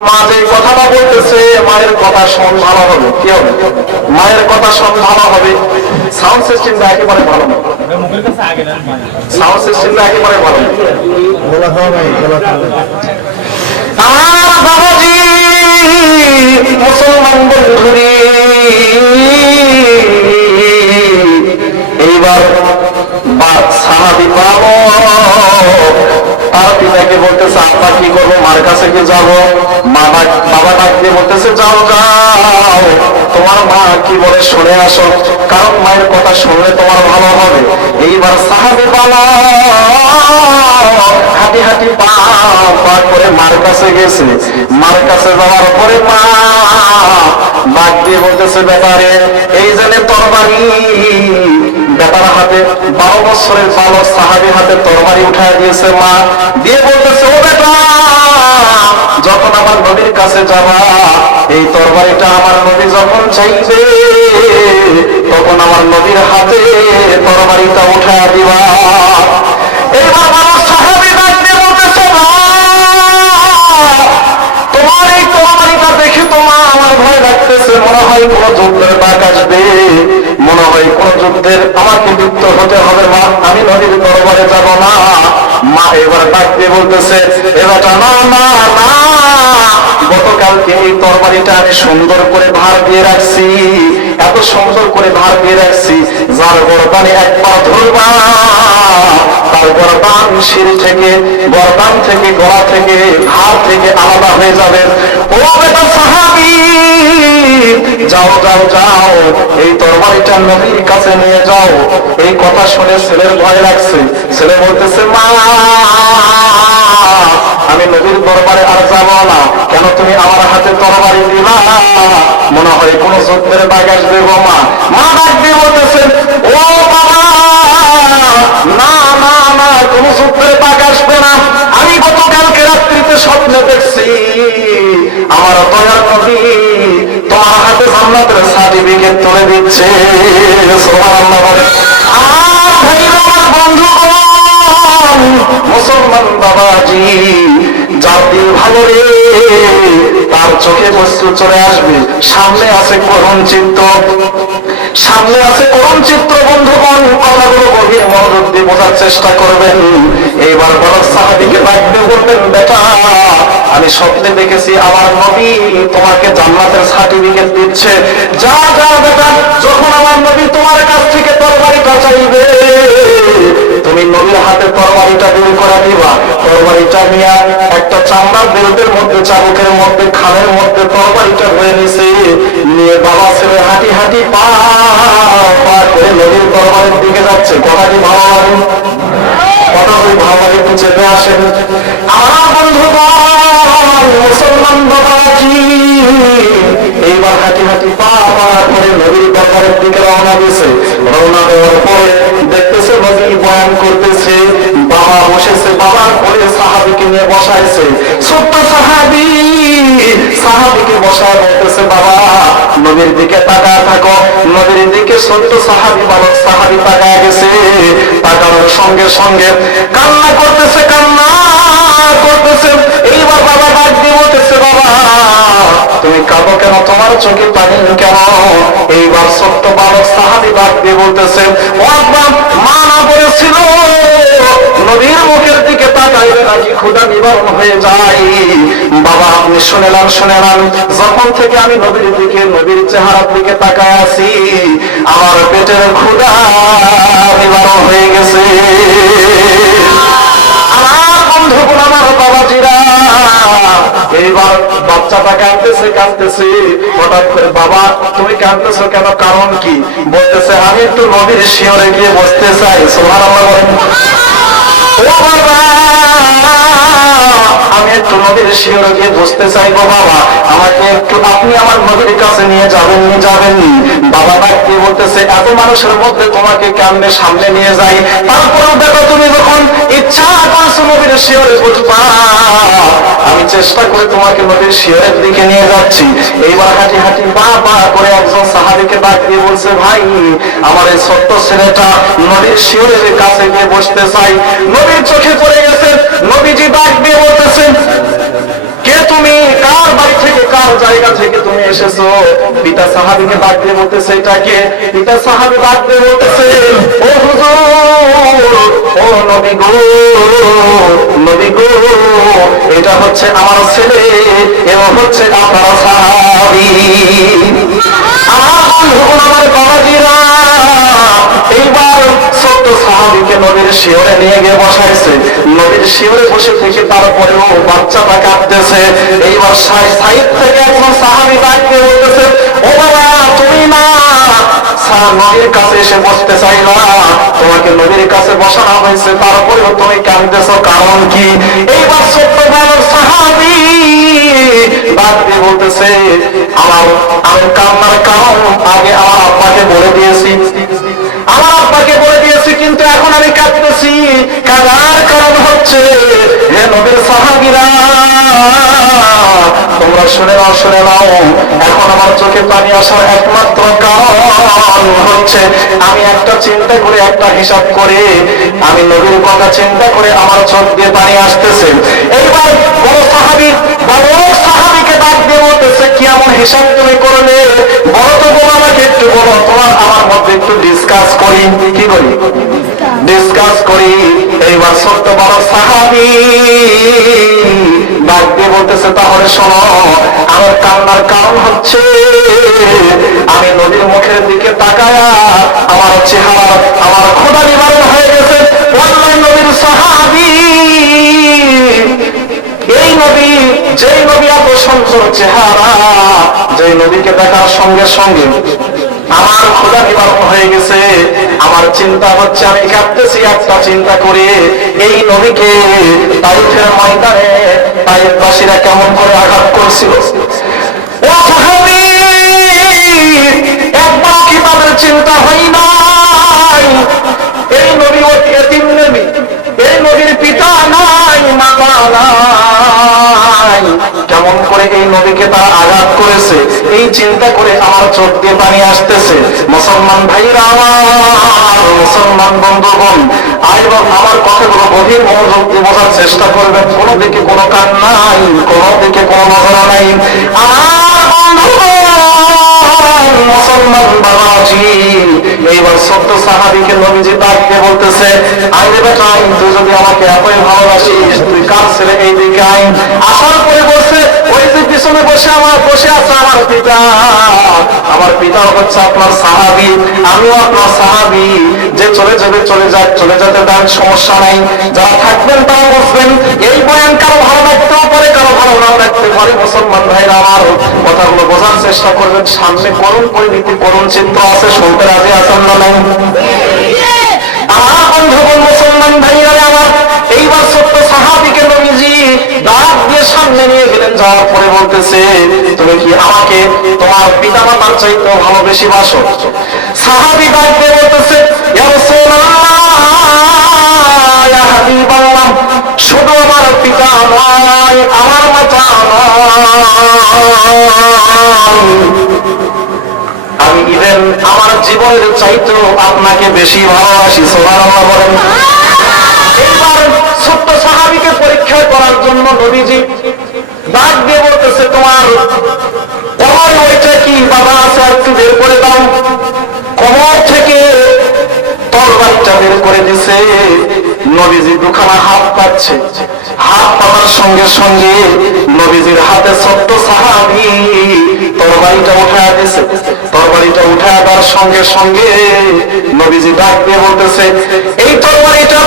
মা যে কথাটা বলতেছে মায়ের কথা শোন ভালো হবে। কি হবে? মায়ের কথা শোন ভালো হবে। সাউন্ড সিস্টেমটা একেবারে ভালো না। সাউন্ড সিস্টেমটা একেবারে ভালো আমার বাবাজি মুসলমান বন্ধুরি। এইবার বা- সাহাবি আপা কি করব? মার কাছে কি যাব? বাবা ডাক দিয়ে বলতেছে, যাও যাও। তোমার মা কি বলে শুনে আসো। কারণ মায়ের কথা শুনলে তোমার ভালো হবে। এইবার সাহাবি পালা হাঁটি হাঁটি পা পা করে মার কাছে গেছে। মার কাছে যাওয়ার পরে মা বাদ দিয়ে বলতেছে, ব্যাপারে, এই জন্য তরবারি বেটার হাতে, বারো বছরের বালক সাহাবির হাতে তরবারি উঠায় দিয়েছে মা। দিয়ে বলতেছে, ও বেটা, যখন আমার নদীর কাছে যাবা, এই তরবারিটা আমার নদী যখন চাইবে, তখন আমার নদীর হাতে তরবারিটা উঠায় দিবা। এইবার বাবা সাহাবি ডাক দিয়ে বলতেছে তোমার এই তরবারিটা দেখে তোমার আমার ভয় লাগতেছে, মনে হয় কোন যুদ্ধের ডাক আসবে। হয়, কোন যুদ্ধের আমাকে যুক্ত হতে হবে মা আমি নদীর দরবারে যাব না। মা এবার ডাক দিয়ে বলতেছে এবার না না গতকালকে এই তরবারিটা আমি সুন্দর করে ভার দিয়ে রাখছি, এত সুন্দর করে ভার দিয়ে রাখছি, যার গরদানে একবার ধরবা, তার গরদান শির থেকে, গরদান থেকে, গলা থেকে হাত থেকে আলাদা হয়ে যাবে। ও বেটা সাহাবি যাও যাও যাও, এই তরবারিটা নবীর কাছে নিয়ে যাও। এই কথা শুনে ছেলের ভয় লাগছে। ছেলে বলতেছে, মা, আমি নবীর দরবারে আর যাব না। কেন তুমি আমার হাতে তরবারি দিবা? মনে হয় কোন যুদ্ধের বাগ আসবে মা মা ডাক দিয়ে বলতেছেন ও বাবা, না না না, কোন যুদ্ধের বাগ আসবে না। আমি গতকালকে রাত্রিতে স্বপ্নে দেখছি। আমার দয়ার নবী তোমার হাতে জান্নাতের সার্টিফিকেট তুলে দিচ্ছে। মুসলমান বাবাজি দিন ভালো রে, তার চোখে বস্তু চলে আসবে, সামনে আছে করুণ চিত্র সামনে আছে করুণ চিত্র বন্ধুগণ কথাগুলো গভীর মনোযোগ দিয়ে বোঝার চেষ্টা করবেন। এইবার বড় সাহাবিকে ডাকবে বলবেন, বেটা, আমি স্বপ্নে দেখেছি আমার নবী তোমাকে জান্নাতের সার্টিফিকেট দিচ্ছে। যা যা, বেটা, যখন আমার নবী তোমার কাছ থেকে তরবারিটা চাইবে তুমি নবীর হাতে তরবারিটা বের করে দিবা। তরবারিটা নিয়ে একটা চামড়ার বেল্টের মধ্যে চাবুকের মধ্যে খানের মধ্যে তরবারিটা হয়ে নিছে। নিয়ে বাবা ছেলে হাঁটি হাঁটি পা করে নদীর তরবারির দিকে যাচ্ছে। কথাটি ভালো লাগে? কথাটি ভালো লাগে? একটু চেপে আসেন। আমার বন্ধুগণ, মুসলমান বাবাজি এইবার হাঁটি হাঁটি পা পা করে নদীর দরবারের দিকে রওনা দিয়েছে রওনা দেওয়ার পরে দেখতেছে বয়ান করতেছে, বাবা বসেছে বাবার কোলে সাহাবিকে নিয়ে বসাইছে। ছোট্ট সাহাবি, সাহাবিকে বসায় বলতেছে, বাবা নদীর দিকে তাকায় থাকো। নদীর দিকে ছোট্ট সাহাবি বালক সাহাবি তাকায় গেছে, তাকানোর সঙ্গে সঙ্গে কান্না করতেছে কান্না করতেছে। এইবার বাবা ডাক দিয়ে বলতেছে, বাবা তুমি কাঁদো কেন? তোমার চোখে পানি কেন এইবার ছোট্ট বালক সাহাবি ডাক দিয়ে বলতেছে ও আব্বা, নদীর মুখের দিকে তাকাইলে নাকি ক্ষুদা নিবারণ হয়ে যায়। বাবা আপনি শুনেলাম শুনেলাম যখন থেকে আমি নদীর দিকে নদীর চেহারার দিকে তাকায় আছি আমার পেটের ক্ষুদা নিবারণ হয়ে গেছে। আমার বন্ধুগুলো আমার বাবাজিরা এইবার বাচ্চাটা কাঁদতেছে কাঁদতেছে। হঠাৎ করে, বাবা, তুমি কাঁদতেছো কেন? কারণ কি? বলতেছে, আমি একটু নদীর শিওরে গিয়ে বসতে চাই। সোহার আমার ও বাবা! আমি একটু নদীর শিওরে গিয়ে বসতে চাইব, বাবা। আমাকে একটু আপনি আমার নদীর কাছে নিয়ে যাবেন নি যাবেন বাবা ডাকতে বলতেছে, এত মানুষের মধ্যে তোমাকে কেমনে সামনে নিয়ে যাই? তারপরেও দেখো তুমি যখন ইচ্ছা করছ শিওরে বসবা, আমি চেষ্টা করে তোমাকে নদীর শিওরের দিকে নিয়ে যাচ্ছি। এইবার হাঁটি হাঁটি বা বা করে একজন সাহাবিকে ডাক দিয়ে বলছে, ভাই, আমার এই ছোট্ট ছেলেটা নদীর শিওরের কাছে গিয়ে বসতে চাই। নদীর চোখে পড়ে গেছে নদীজি ডাক দিয়ে সাহাবি এটা হচ্ছে আমার ছেলে এবং হচ্ছে সাহাবি। আমার বন্ধুগণ আমার বাবাজিরা এইবার ছোট্ট সাহাবিকে নদীর শিওরে নিয়ে গিয়ে বসাইছে। নদীর শিওরে বসে থেকে তারপরেও বাচ্চাটা কাঁদতেছে। এইবার সাইড থেকে একজন সাহাবি ডাকতে বলতেছে, ও বাবা, তুমি না। নদীর কাছে এসে বসতে চাইলা। তোমাকে নদীর কাছে বসানো হয়েছে, তারপরেও তুমি কাঁদতেছ, কারণ কি? এইবার ছোট্ট বেলার সাহাবি ডাক বলতেছে, আমার আমি কান্নার কারণ আগে আমার আব্বাকে বলে দিয়েছি। আমার আব্বাকে বলে দিয়েছি, কিন্তু এখন আমি কাঁদতেছি। কাদার কারণ হচ্ছে তোমরা শুনে নাও শুনে নাও। এখন আমার চোখে পানি আসার একমাত্র কারণ হচ্ছে আমি একটা চিন্তা করে, একটা হিসাব করে, আমি নবীর কথা চিন্তা করে আমার চোখ দিয়ে পানি আসতেছে। এইবার বড় সাহাবি, বড় সাহাবিকে ডাক দিয়ে বলতেছে, কি এমন হিসাব তুমি করলে? বড় তো বলো ডিসকাস করি, কি করি? ডিসকাস করি, এইবার সত্য বড় সাহাবি দিয়ে বলতেছে, তাহলে শোনো, আমার কান্নার কারণ হচ্ছে আমি নদীর মুখের দিকে তাকায়া আমার চেহারা আমার খোদা নিবারণ হয়ে গেছে। নদীর সাহাবি, এই নবী, যেই নবী এত সুন্দর চেহারা, যেই নবীকে দেখার সঙ্গে সঙ্গে আমার খোদা নিবারণ হয়ে গেছে। আমার চিন্তা হচ্ছে, আমি কাঁদতেছি, একটা চিন্তা করে এই নবীকে তাইফের ময়দানে তাইফবাসীরা কেমন করে আঘাত করছিল। চিন্তা হয় নাই? এই নবী অতি নবী, এই নবীর পিতা নাই মাতা নাই। কেমন করে এই নবীকে তারা আঘাত করেছে, এই চিন্তা করে আমার চোখ দিয়ে পানি আসতেছে। মুসলমান ভাইরা মুসলমান বন্ধুগণ আমাকে এতই ভালোবাসিস, তুই কার ছেলে এই দিকে আইন আসার পরে বসে পিছনে বসে আমার, বসে আছে আমার পিতা। আমার পিতা হচ্ছে আপনার সাহাবি। আমিও আপনার সাহাবি। যে চলে যাবে, চলে যাক, চলে যেতে তার সমস্যা নাই। যারা থাকবেন তারা বসবেন। এই বয়ান কারও ভালো লাগতেও পারে, কারও ভালো নাও লাগতে পারে। মুসলমান ভাইরা, আমার কথাগুলো বোঝার চেষ্টা করবেন। সামনে করুণ পরিণতি করুণ চিত্র আছে, শুনতে রাজি আছেন না নাই? আমার বন্ধুগণ, মুসলমান ভাইরা, আমার এইবার ডাক দিয়ে সামনে নিয়ে গেলেন যাওয়ার পরে বলতেছে তুমি কি আমাকে তোমার পিতা মাতার চাইতে বাসো? সাহাবি ডাক দিয়ে বলতেছে "ইয়া রাসূলুল্লাহ, ইয়া হাবিবাল্লাহ, শুধু আমার পিতা নয় আমার মাতা আমি ইভেন আমার জীবনের চাইতেও আপনাকে বেশি ভালোবাসি সোহান বলেন। ছোট্ট করার জন্য নবীজি ডাক দিয়ে বলতেছে, তোমার কমর ওইটা কি? বাবা আছে একটু বের করে দাও। কমর থেকে তরবারিটা বের করে দিছে। নবীজি দুখানা হাত পাচ্ছে। হাত পাওয়ার সঙ্গে সঙ্গে নবীজির হাতে ছোট্ট সাহাবি তরবারিটা উঠায় দিছে। তরবারিটা উঠায় দেওয়ার সঙ্গে সঙ্গে নবীজি ডাক দিয়ে বলতেছে, এই তরবারিটা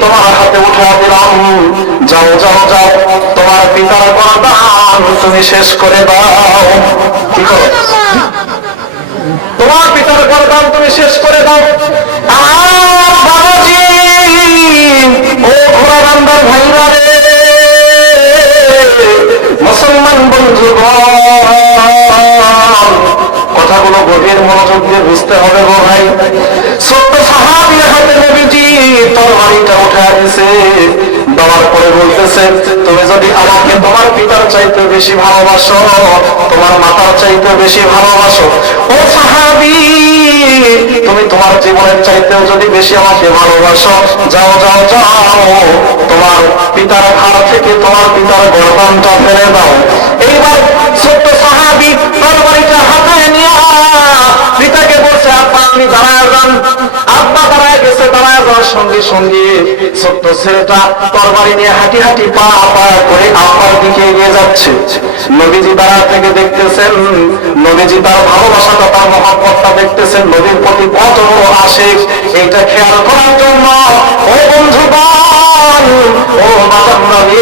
তোমার হাতে উঠায় দিলাম। যাও যাও যাও, তোমার পিতার গরদান তুমি শেষ করে দাও। কি তোমার পিতার গরদান তুমি শেষ করে দাও। আর বাবাজি, ও ঘোড়া বান্দার ভাইরা রে, মুসলমান বন্ধুগণ। কথাগুলো গভীর মনোযোগ দিয়ে বুঝতে হবে গো ভাই। সাহাবির হাতে তরবারিটা উঠে দেওয়ার পরে বলতেছে, তুমি যদি আমাকে তোমার পিতার চাইতে বেশি ভালোবাসো, তোমার মাতার চাইতে বেশি ভালোবাসো, ও সাহাবি, তুমি তোমার জীবনের চাইতেও যদি বেশি আমাকে ভালোবাসো, যাও যাও যাও, তোমার পিতার ঘর থেকে তোমার পিতার গর্বানটা ফেলে দাও। এইবার ছোট্ট সাহাবি তরবারিটা হাতে নিয়ে আমি দাঁড়ায় আব্বা গেছে সঙ্গে সঙ্গে ছেলেটা তরবারি নিয়ে হাঁটি হাঁটি পা করে আব্বার দিকে যাচ্ছে। থেকে দেখতেছেন, নবীজি তার ভালোবাসাটা তার মহাপতটা দেখতেছেন নদীর প্রতি কত আসে এটা খেয়াল করার জন্য, ও বন্ধুগণ ও মাতার নবী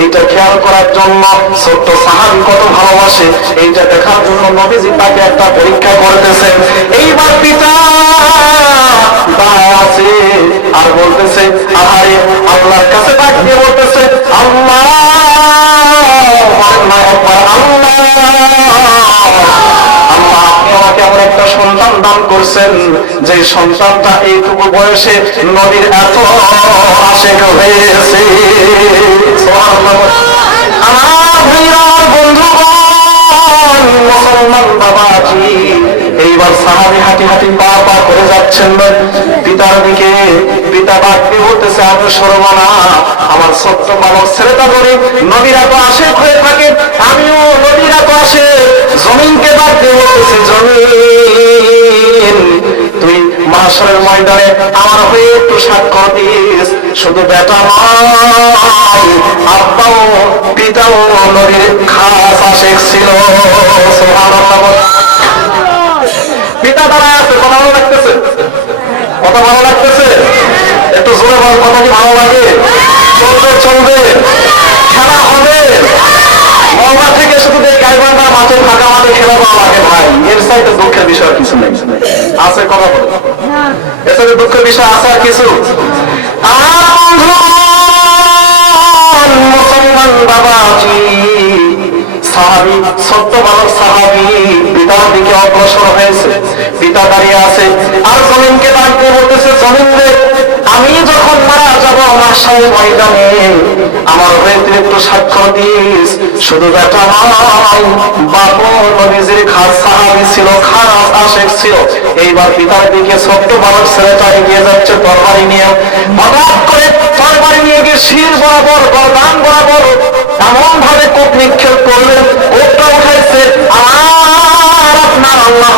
এইটা খেয়াল করার জন্য ছোট্ট সাহাবি কত ভালোবাসে, এইটা দেখার জন্য নবীজি তাকে একটা পরীক্ষা করতেছেন। এইবার পিতা আছে আর বলতেছে, আহারে, আল্লাহর কাছে ডাক বলতেছে, আল্লাহ আল্লাহ আল্লাহ। সন্তান দান করছেন। যে সন্তানটা এইটুকু বয়সে নদীর এত আশেক হয়েছে। আমার বন্ধুগণ, মুসলমান বাবাজি এইবার সাহাবি হাঁটি হাঁটি পা পা করে যাচ্ছেন পিতার দিকে পিতা বাক্যে বলতেছে আমি সরবনা আমার ছোট্ট বালক ছেলেটা ধরে নদীরা তো আসে হয়ে থাকে, আমিও নদীরা তো আসে জমিনকে বাক্যে বলতেছে, জমিন, তুই মাসরের ময়দানে আমার হয়ে একটু স্বাক্ষর দিস। শুধু বেটা নয়, আব্বাও পিতাও নদীর খাস আশেক ছিল। বল। পিতা দাঁড়ায় আছে কথা ভালো লাগতেছে। কথা ভালো লাগতেছে? একটু জোরে বল কথা কি ভালো লাগে? চলবে চলবে। খেলা হবে। মহল্লা থেকে শুধু মাঠে ফাঁকা মাঠে খেলা লাগে ভাই। এর সাইডে দুঃখের বিষয় কিছু নেই। আছে কথা বলে। এছাড়া দুঃখের বিষয় আছে আর কিছু। বন্ধুগণ, মুসলমান বাবাজি সাহাবি, সত্য বালক সাহাবি, পিতার দিকে অগ্রসর হয়েছে, পিতা দাঁড়িয়ে আছে। আর জমিনকে ডাকতে বলতেছে, জমিন আমি যখন মারা যাব, আমার সাথে ময়দানে আমার হয়ে একটু সাক্ষ্য দিস। শুধু বেটা নয় বাবু নবীজির খাস সাহাবি ছিল, খাস আশেক ছিল। এইবার পিতার দিকে ছোট্ট বালক ছেলেটা এগিয়ে যাচ্ছে তরবারি নিয়ে। হঠাৎ করে তরবারি নিয়ে গিয়ে শির বরাবর গরদান বরাবর এমন ভাবে কোপ নিক্ষেপ করলেন। কোপটা উঠাইছে আর আপনার আল্লাহ